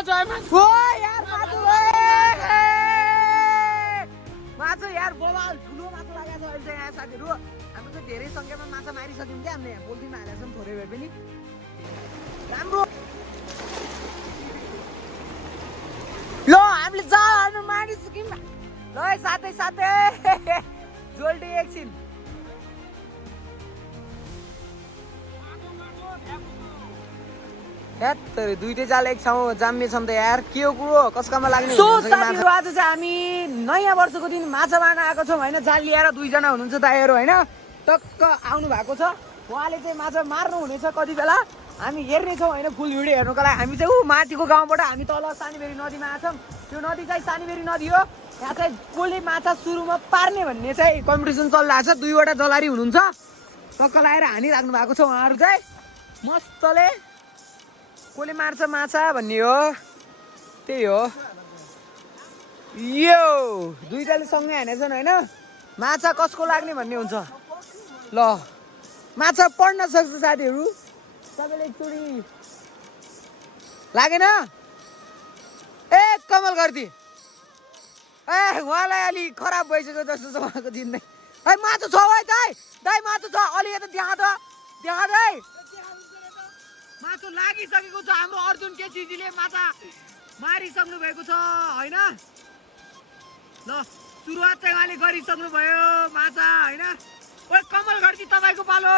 ओ यार माछा यार बवाल ठुलो माछा लागेको छ अहिले यहाँ साथीहरू हाम्रो चाहिँ धेरै संख्यामा माछा मारिसक्यौँ क्या हामीले यहाँ बोल्दिन हालेको छौँ थोरै भए पनि राम्रो ल हामीले जालहरू मारिसक्यौँ ल साथै साथै जोल्टी एकछिन यार दुईटै जाल एक ठाउँ जाम्मेछौँ त यार के हो कुरो कसकामा लाग्ने आज चाहिँ हामी नयाँ वर्षको दिन माछा मार्न आएको छौँ होइन जाल लिएर दुईजना हुनुहुन्छ दाइहरू होइन टक्क आउनु भएको छ उहाँले चाहिँ माछा मार्नु हुनेछ कति बेला हामी हेर्नेछौँ होइन फुल भिडियो हेर्नुको लागि हामी चाहिँ ऊ माथिको गाउँबाट हामी तल सानीबेरी नदीमा आएछौँ त्यो नदी चाहिँ सानीबेरी नदी हो यहाँ चाहिँ कसले माछा सुरुमा पार्ने भन्ने चाहिँ कम्पिटिसन चलिरहेको छ दुईवटा जलारी हुनुहुन्छ टक्क लगाएर हानिराख्नु भएको छ उहाँहरू चाहिँ मस्तले कसले मार्छ माछा भन्ने हो त्यही हो यो दुईटाले सँगै हानेछन् होइन माछा कसको लाग्ने भन्ने हुन्छ ल माछा पढ्न सक्छ साथीहरू सबैले एकचोटि लागेन ए कमल गर्दी ए उहाँलाई अलि खराब भइसक्यो जस्तो छ उहाँको दिन नै है माछा छ है दाइ माछा छ अलि यता देखा दाइ माछा लागिसकेको छ हाम्रो अर्जुन केसीजीले माछा मारिसक्नु भएको छ होइन ल सुरुवात चाहिँ उहाँले गरिसक्नु भयो माछा होइन ओ कमल घड्ती तपाईँको पालो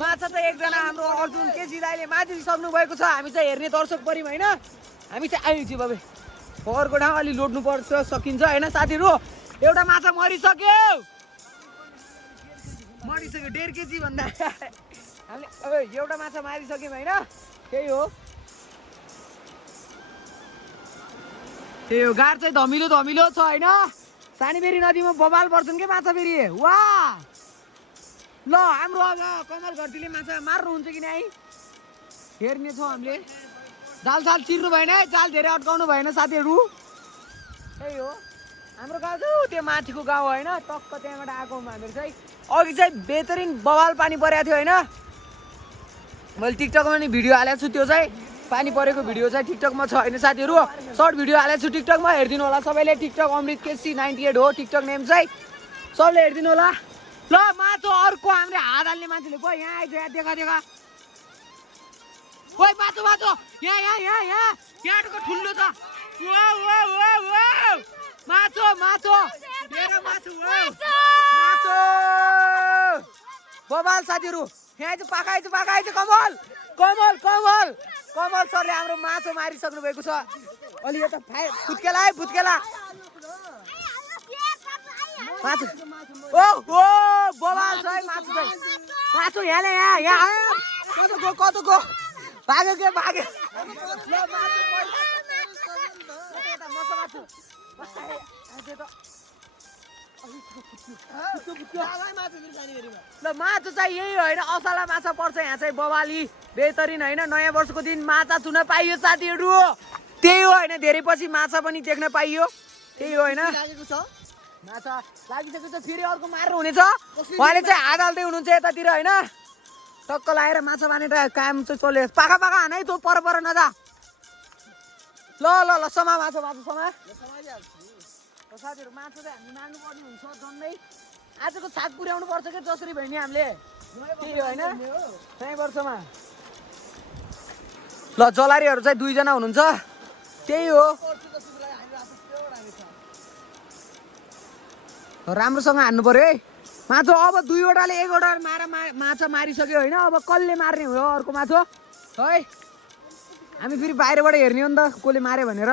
माछा चाहिँ एकजना हाम्रो अर्जुन केसी दाइले मारिसक्नु भएको छ हामी चाहिँ हेर्ने दर्शक पर्यौँ होइन हामी चाहिँ आइन्छ बाबे अर्को ठाउँ अलि लोड्नु पर्छ सकिन्छ होइन साथीहरू एउटा माछा मरिसक्यो 1.5 केजी भन्दा हामीले एउटा माछा मारिसक्यौँ होइन त्यही हो गाड चाहिँ धमिलो छ होइन सानीबेरी नदीमा बबाल पर्छन् के माछा फेरि वाह ल हाम्रो अब कमल घरतीले माछा मार्नुहुन्छ कि नै हेर्ने छौँ हामीले जाल चिर्नु भएन है जाल धेरै अड्काउनु भएन साथीहरू त्यही हो हाम्रो गाउँ चाहिँ त्यो माथिको गाउँ होइन टक्क त्यहाँबाट आएको हामीहरू चाहिँ अघि चाहिँ बेहतरिन बवाल पानी परेको थियो होइन मैले टिकटकमा नि भिडियो हालेको छु त्यो चाहिँ पानी परेको भिडियो चाहिँ टिकटकमा छ होइन साथीहरू सर्ट भिडियो हालेको छु टिकटकमा हेरिदिनु होला सबैले टिकटक अमृत केसी 98 हो टिकटक नेम चाहिँ सबले हेरिदिनु होला ल माछा अर्को हामीले हात हाल्ने मान्छेले गयो यहाँ आइज यहाँ देखा खोइ माछा यहाँको ठुलो छ माछा बबाल साथीहरू यहाँ चाहिँ पाकाइछ कमल सरले हाम्रो माछा मारिसक्नु भएको छ अलि यता फुत्केला माछा ओ बबाल छ है माछा यहाँ कतो गयो भाग्यो ल माछा चाहिँ यही होइन असला माछा पर्छ यहाँ चाहिँ बवाली बेहतरिन होइन नयाँ वर्षको दिन माछा छुन पाइयो साथीहरू त्यही हो होइन धेरै पछि माछा पनि देख्न पाइयो त्यही हो होइन माछा लागिसकेको छ फेरि अर्को मार्नु हुनेछ उहाँले चाहिँ हात हाल्दै हुनुहुन्छ यतातिर होइन टक्क लगाएर माछा मार्ने काम चाहिँ चल्यो पाखा हान है तँ पर नजा ल समा माछा समा साथीहरू माछा चाहिँ हामी मार्नु पर्ने हुन्छ जम्मै आजको छाक पुर्याउनु पर्छ क्या जसरी भयो नि हामीले त्यही होइन नयाँ वर्षमा ल जलारीहरू चाहिँ 2 जना हुनुहुन्छ त्यही हो राम्रोसँग हान्नु पर्यो है माछा अब 2वटाले 1वटा माछा मारिसक्यो होइन अब कसले मार्ने हो अर्को माछा है हामी फेरि बाहिरबाट हेर्ने हो नि त कसले मार्यो भनेर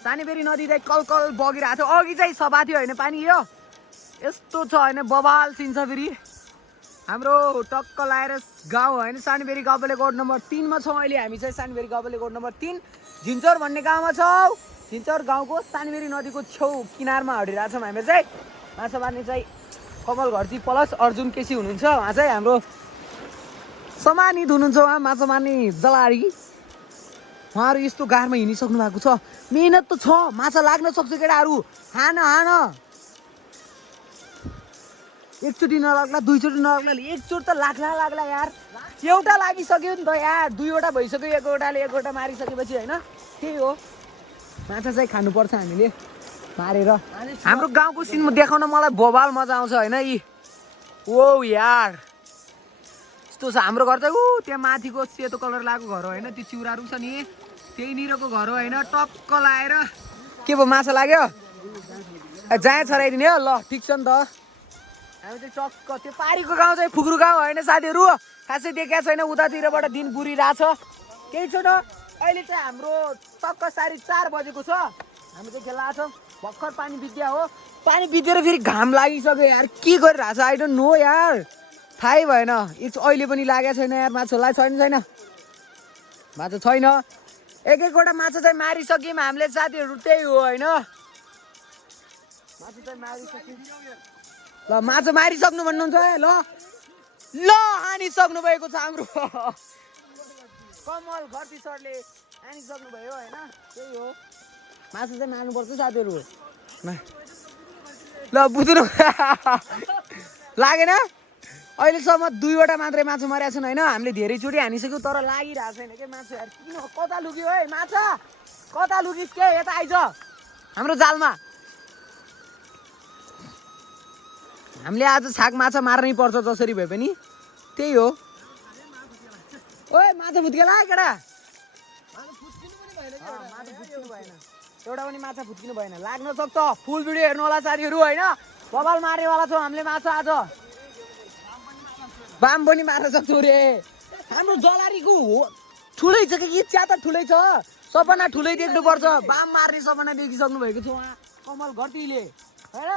सानीबेरी नदी चाहिँ कल बगिरहेको थियो अघि चाहिँ सफा थियो होइन पानी यो यस्तो छ होइन बबाल सिन्छ फेरि हाम्रो टक्क लाएर गाउँ होइन सानीबेरी गाउँपालिका नम्बर 3 मा छौँ अहिले हामी चाहिँ सानीबेरी गाउँपालिका नम्बर 3 झिन्चौर भन्ने गाउँमा छौँ झिन्चौर गाउँको सानीबेरी नदीको छेउ किनारमा हडिरहेको छौँ हामी चाहिँ माछा मार्ने चाहिँ कमल घरती प्लस अर्जुन केसी हुनुहुन्छ उहाँ चाहिँ हाम्रो सम्मानित हुनुहुन्छ उहाँ माछा मार्ने जलारी उहाँहरू यस्तो गाडमा हिँडिसक्नु भएको छ मेहनत त छ माछा लाग्न सक्छ केटाहरू हान एकचोटि नलाग्ला दुईचोटि नलाग्ला एकचोटि त लाग्ला यार एउटा लागिसक्यो नि त यार दुईवटा भइसक्यो एकवटा मारिसकेपछि होइन त्यही हो माछा चाहिँ खानुपर्छ हामीले मारेर हाम्रो गाउँको सिनमा देखाउन मलाई बबाल मजा आउँछ होइन यी ओ यार यस्तो छ हाम्रो घर चाहिँ त्यहाँ माथिको सेतो कलर लागेको घर हो होइन त्यो चिउराहरू छ नि त्यहीँनिरको घर हो होइन टक्क लाएर के भयो माछा लाग्यो जाँ छराइदिने हो ल ठिक छ नि त हामी चाहिँ टक्क त्यो पारीको गाउँ चाहिँ फुक्रु गाउँ होइन साथीहरू खासै देखाएको छैन उतातिरबाट दिन बुरिरहेछ केही छैन अहिले चाहिँ हाम्रो टक्क 4:30 बजेको छ हामी चाहिँ खेल्न छौँ भर्खर पानी बित्या हो पानी बितेर फेरि घाम लागिसक्यो यार के गरिरहेछ आई डोन्ट नो यार थाहै भएन अहिले पनि लागेको छैन यार माछालाई छैन माछा छैन एकवटा माछा चाहिँ मारिसक्यौँ हामीले साथीहरू त्यही हो होइन माछा चाहिँ मारिसक्यौँ ल माछा मारिसक्नु भन्नुहुन्छ ल ल हानिसक्नु भएको छ हाम्रो कमल घरती सरले हानिसक्नु भयो होइन त्यही हो माछा चाहिँ मार्नुपर्छ साथीहरू ल बुझ्नु लागेन अहिलेसम्म 2वटा मात्रै माछा मारेको छन् होइन हामीले धेरैचोटि हानिसक्यौँ तर लागिरहेको छैन के माछा यार किन कता लुक्यो है माछा कता लुकिस् के यता आइज हाम्रो जालमा हामीले आज छाक माछा मार्नै पर्छ जसरी भए पनि त्यही हो ओए माछा फुत्केला केटा एउटा पनि माछा फुत्किनु भएन लाग्न सक्छ फुल भिडियो हेर्नु होला साथीहरू होइन बबाल मारेवाला छौँ हामीले माछा आज बाम पनि मार्न सक्छौँ रे हाम्रो जलारीको हो ठुलै छ कि इच्छा त ठुलै छ सपना ठुलै देख्नुपर्छ बाम मार्ने सपना देखिसक्नु भएको छ उहाँ कमल घरतीले होइन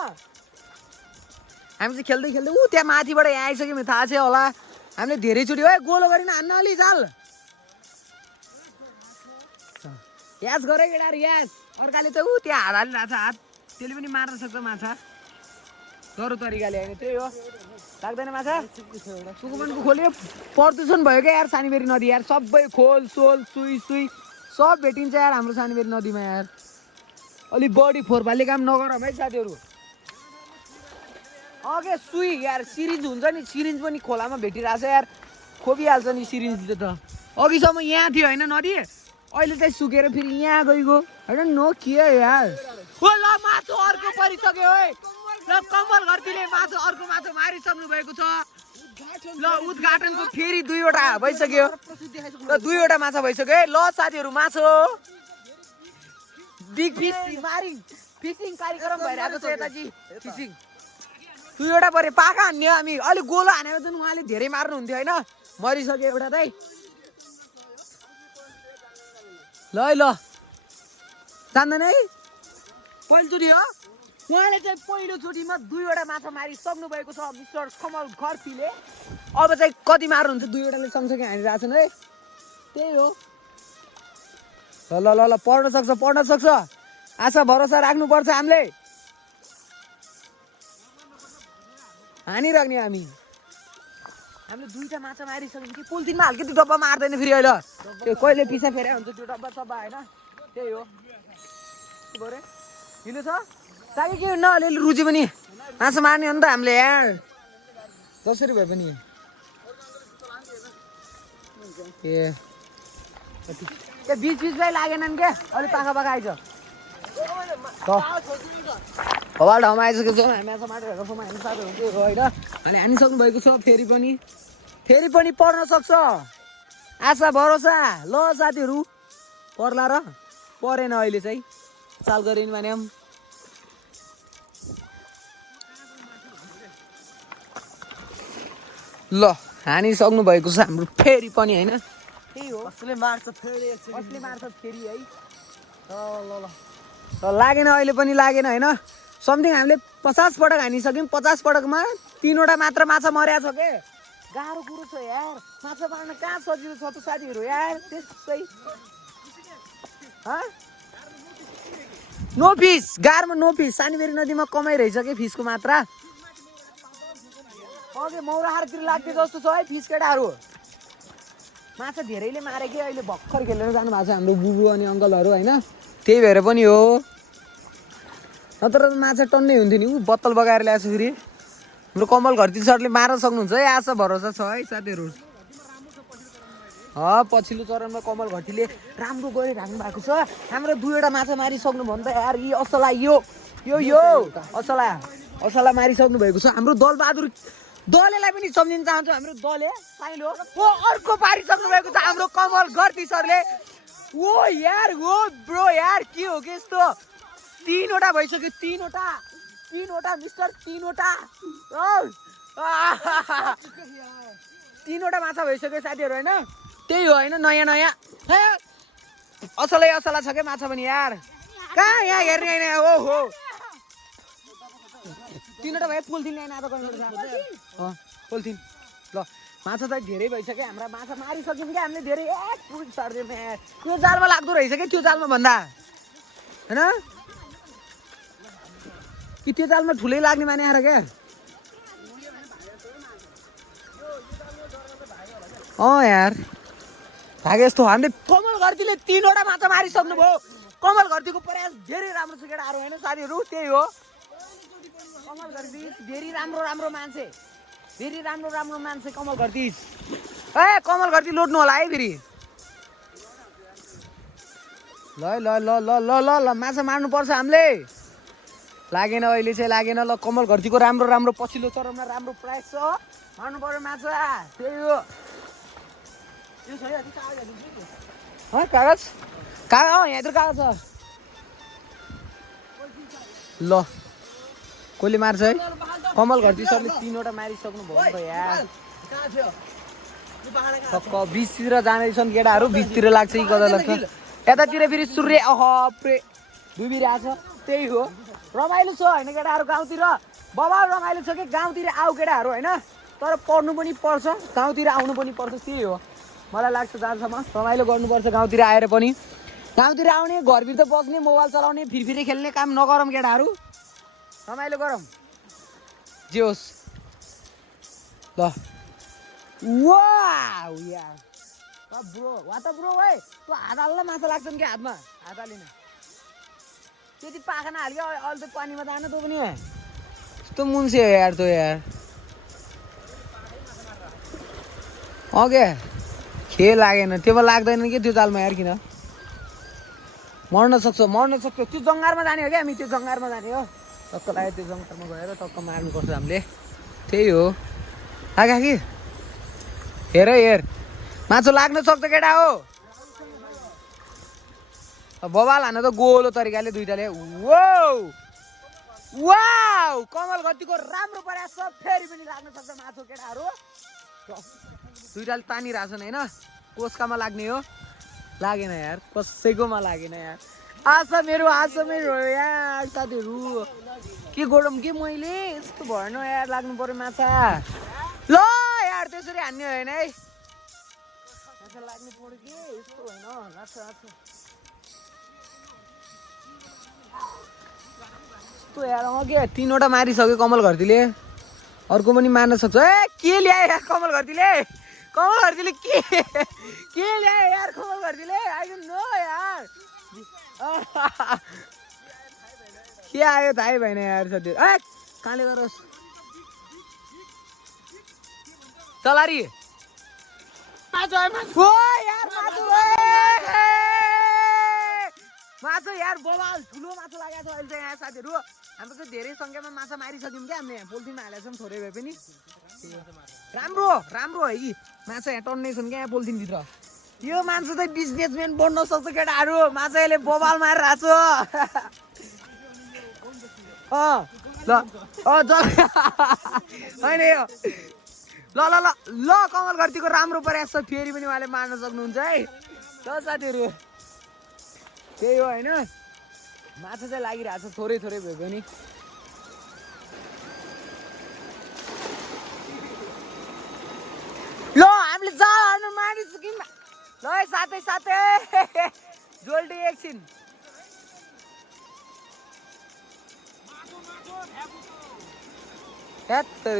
हामी चाहिँ खेल्दै त्यहाँ माथिबाट यहाँ आइसक्यौँ थाहा छ होला हामीले धेरैचोटि है गोलो गरिन हान्न अलि जाल यास गरे केटाहरू यास अर्काले त त्यहाँ हात हालिरहेको छ हात त्यसले पनि मार्न सक्छ माछा डरो तरिकाले होइन त्यही हो लाग्दैन माछा सुकुमनको खोल्यो प्रदूषण भयो क्या यार सानीबेरी नदी यार सबै खोल सोल सुई सब भेटिन्छ यार हाम्रो सानीबेरी नदीमा यार अलिक बढी फोहोरफाले काम नगर है साथीहरू अघि सुई यार सिरिन्ज हुन्छ नि सिरिन्ज पनि खोलामा भेटिरहेको छ यार खोपिहाल्छ नि सिरिन्जले त अघिसम्म यहाँ थियो होइन नदी अहिले चाहिँ सुकेर फेरि यहाँ गइगयो होइन नो के यार ओ ल माछा अर्को परिसक्यो है ल कमल घरतीले माछा अर्को माछा मारिसक्नु भएको छ ल उद्घाटनको फेरि 2वटा भइसक्यो ल 2वटा माछा भइसक्यो है ल साथीहरू माछा बिग फिस फिसिङ कार्यक्रम भइरहेको छ यता जी फिसिङ 2वटा परे पाखा हान्ने हामी अलिक गोलो हानेको चाहिँ उहाँले धेरै मार्नुहुन्थ्यो होइन मरिसक्यो एउटा चाहिँ ल जान्दैन है पहिलोचोटि हो उहाँले चाहिँ पहिलोचोटिमा 2वटा माछा मारिसक्नु भएको छ मिस्टर कमल घरतीले अब चाहिँ कति मार्नुहुन्छ 2वटाले सँगसँगै हानिरहेको छन् है त्यही हो ल पढ्न सक्छ आशा भरोसा राख्नुपर्छ हामीले हानिराख्ने हामीले 2टा माछा मारिसक्यौँ कि पोलिथिनमा हाल्के त्यो डब्बा मार्दैन फेरि अहिले त्यो कहिले पिछा फेरि हुन्छ त्यो डब्बा सब्बा होइन त्यही हो बरे हिलो छ चाहियो के नअलिअलि रुचि पनि माछा मार्ने हो नि त हामीले यार जसरी भए पनि त्यो बिचमै लागेनन् क्या अलिक पाखा आइज हवाल ठाउँमा आइसकेको छौँ हामी माछा मारेर छौँ हामी साथीहरू चाहिँ होइन अनि हानिसक्नु भएको छ फेरि पनि पर्न सक्छ आशा भरोसा ल साथीहरू पर्ला र परेन अहिले चाहिँ चाल गरिन् भने ल हानिसक्नु भएको छ हाम्रो फेरि पनि होइन त्यही हो कसले मार्छ फेरि है ल लागेन अहिले पनि लागेन होइन समथिङ हामीले 50 पटक हानिसक्यौँ 50 पटकमा 3वटा मात्र माछा मर्या छ के गाह्रो कुरो छ यार माछा मार्न कहाँ सजिलो छ त साथीहरू यार त्यसै नो फिस गारमा नो फिस सानीबेरी नदीमा कमाइ रहेछ कि फिसको मात्रा अघि मौराहारतिर लाग्थ्यो जस्तो छ है फिस केटाहरू माछा धेरैले मारे कि अहिले भर्खर खेलेर जानु भएको छ हाम्रो बुबु अनि अङ्कलहरू होइन त्यही भएर पनि हो नत्र माछा टन्नै हुन्थ्यो नि बत्तल बगाएर ल्याएको फेरि हाम्रो कमल घरती सरले मार्न सक्नुहुन्छ है, आशा भरोसा छ है साथीहरू। पछिल्लो चरणमा कमल घरतीले राम्रो गरिराख्नु भएको छ। हाम्रो दुईवटा माछा मारिसक्नु भयो नि त यार। यी असला यो असला मारिसक्नु भएको छ। हाम्रो दलबहादुर दलेलाई पनि सम्झिन चाहन्छु। हाम्रो दले साइलो अर्को पारिसक्नु भएको छ हाम्रो कमल घरती सरले। ओ यार ओ ब्रो यार के हो के यस्तो? 3वटा भइसक्यो, 3वटा मिस्टर 3वटा 3वटा माछा भइसक्यो साथीहरू होइन। त्यही हो होइन, नयाँ असला छ क्या माछा पनि यार। कहाँ यहाँ हेर्ने होइन ओहो 3वटा भयो। पोलिथिन ल्याइन आज पोलिथिन ल। माछा त धेरै भइसक्यो हाम्रा। माछा मारिसक्यौँ क्या हामीले धेरै। फुल सर्दैन यार, त्यो जालमा लाग्दो रहेछ क्या, त्यो जालमा भन्दा होइन कि त्यो जालमा ठुलै लाग्ने माने आएर क्या। यार भागे यस्तो। हामीले कमल घरतीले 3वटा माछा मारिसक्नु भयो। कमल घरतीको प्रयास धेरै राम्रो छ केटाहरू होइन साथीहरू। त्यही हो कमल घरती धेरै राम्रो मान्छे, धेरै राम्रो मान्छे कमल घरती। कमल घरती लोड्नु होला है फेरि। ल माछा मार्नुपर्छ हामीले। लागेन अहिले चाहिँ लागेन। ल कमल घरतीको राम्रो पछिल्लो चरणमा राम्रो प्रयास छ। मार्नु पर्यो माछा। त्यही हो कागज यहाँतिर कागज छ। ल कसले मार्छ है? कमल घरती सरले 3वटा मारिसक्नु भयो नि त यार। सक्क बिचतिर जाँदैछन् केटाहरू। बिचतिर लाग्छ कि कता लाग्छ? यतातिर फेरि सूर्य डुबिरहेछ। त्यही हो रमाइलो छ होइन केटाहरू। गाउँतिर बबाल रमाइलो छ कि गाउँतिर आऊ केटाहरू होइन। तर पढ्नु पनि पर्छ, गाउँतिर आउनु पनि पर्छ। त्यही हो मलाई लाग्छ जहाँसम्म रमाइलो गर्नुपर्छ गाउँतिर आएर पनि। गाउँतिर आउने, घरभित्र बस्ने, मोबाइल चलाउने, फिरफिरे खेल्ने काम नगरौँ केटाहरू। रमाइलो गरौँ जे होस्। ल वाउ यार ब्रो वा त ब्रो है। तँ हात हाल्न माछा लाग्छन् कि हातमा? हात हालिन त्यति पाखा नहाल्यो। अहिले त पानीमा जान तँ पनि यस्तो मुन्से हो यार तँ यार। क्या खेल लागेन त्यो लाग्दैन कि त्यो जालमा यार। किन मर्न सक्छ त्यो जङ्गारमा जाने हो क्या हामी। त्यो जङ्गारमा जाने हो टक्क लाग्यो। त्यो जङ्गारमा गएर टक्क मार्नुपर्छ हामीले। त्यही हो आगा कि हेर माछा लाग्न सक्छ केटा हो। बबाल हान्न त गोलो तरिकाले दुइटाले। वाउ कमल घरतीको राम्रो प्रयास छ। फेरि पनि लाग्न सक्छ माछा केटाहरू। दुइटाले तानिरहेछन् होइन। कसकामा लाग्ने हो? लागेन यार, कसैकोमा लागेन यार। आशामै रह्यो यार साथीहरू। के गरौँ कि मैले यस्तो भएन यार। लाग्नु पर्यो माछा। ल यार त्यसरी हान्ने होइन है। माछा लाग्नु पर्यो कि यस्तो होइन। लाग्छ यस्तो यार। के 3वटा मारिसक्यो कमल घरतीले। अर्को पनि मार्न सक्छ। के ल्यायो यार कमल घरतीले? के ल्यायो यार कमल घरतीले? आई डोन्ट नो यार। के आयो थाहै भएन यार साथीहरू। कहाँले गरोस् चलारी माछा यार बबाल ठुलो माछा लागेको छ अहिले चाहिँ यहाँ साथीहरू। हाम्रो चाहिँ धेरै सङ्ख्यामा माछा मारिसक्यौँ क्या हामीले। यहाँ पोलिथिनमा हालेको छौँ थोरै भए पनि। राम्रो है कि माछा यहाँ टन्नै छन् क्या यहाँ पोलिथिनभित्र। यो मान्छे चाहिँ बिजनेसम्यान बन्न सक्छ केटाहरू। माछा यसले बबाल मारिरहेको छ। होइन यो ल कमल घरतीको राम्रो प्रयास छ। फेरि पनि उहाँले मार्न सक्नुहुन्छ है। ल साथीहरू त्यही हो होइन। माछा चाहिँ लागिरहेको छ थोरै भए पनि। ल हामीले जाल हाल्नु मारिसक्यौँ। ल साथै जोल्टी एकछिन।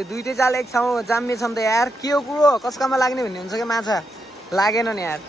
दुइटै जाल एक ठाउँ जाम्मे छन् त यार। के हो कुरो कसकामा लाग्ने भन्ने हुन्छ क्या माछा। लागेन नि यार।